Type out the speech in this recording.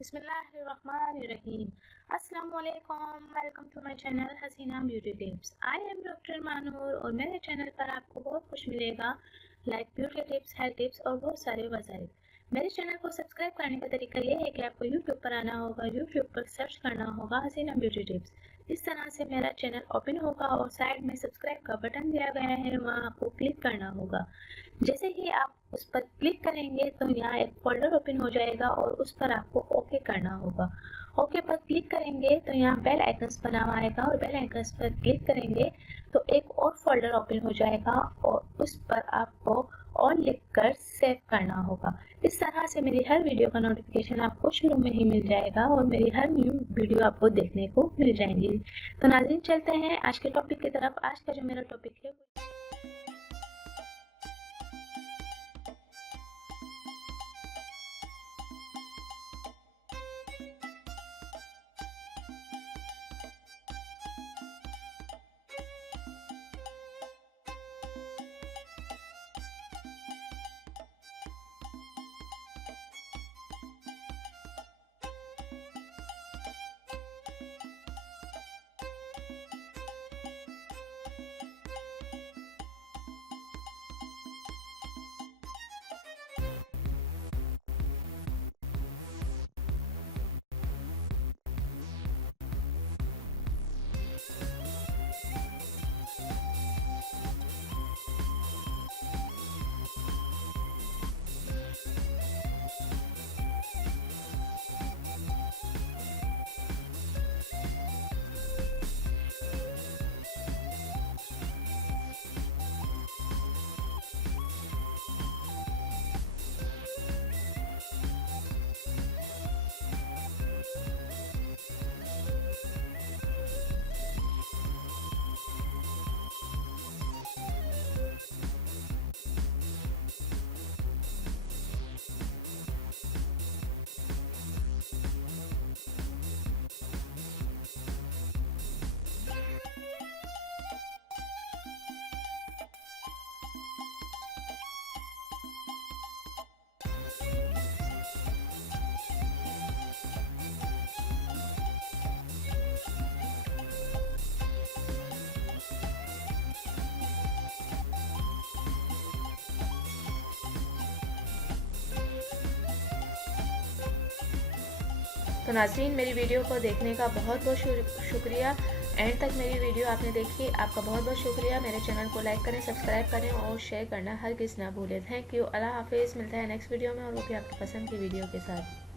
बिस्मिल्लाहिर्रहमानिर्रहीम। अस्सलाम वालेकुम, welcome to my channel Haseena beauty tips. I am doctor Manoor और मेरे चैनल पर आपको बहुत कुछ मिलेगा, like beauty tips, health tips और बहुत सारे वसाइल। मेरे चैनल को सब्सक्राइब करने का तरीका ये है कि आपको यूट्यूब पर आना होगा, यूट्यूब पर सर्च करना होगा हसीना ब्यूटी टिप्स। इस तरह से मेरा चैनल ओपन होगा और साइड में सब्सक्राइब का बटन दिया गया है, वहाँ आपको क्लिक करना होगा। जैसे ही आप उस पर क्लिक करेंगे तो यहाँ एक फोल्डर ओपन हो जाएगा और उस पर आपको ओके करना होगा। ओके पर क्लिक करेंगे तो यहाँ बेल आइकन्स बना हुआ आएगा और बेल आइकन्स पर क्लिक करेंगे तो एक और फोल्डर ओपन हो जाएगा और उस पर आपको और लिखकर सेव करना होगा। इस तरह से मेरी हर वीडियो का नोटिफिकेशन आपको शुरू में ही मिल जाएगा और मेरी हर न्यू वीडियो आपको देखने को मिल जाएंगी। तो नाज़रीन, चलते हैं आज के टॉपिक की तरफ। आज का जो मेरा टॉपिक है तो नाज़रीन, मेरी वीडियो को देखने का बहुत बहुत शुक्रिया। एंड तक मेरी वीडियो आपने देखी, आपका बहुत बहुत शुक्रिया। मेरे चैनल को लाइक करें, सब्सक्राइब करें और शेयर करना हरगिज़ ना भूलें। Thank you. अल्लाह हाफिज़। मिलता है नेक्स्ट वीडियो में और वो भी आपकी पसंद की वीडियो के साथ।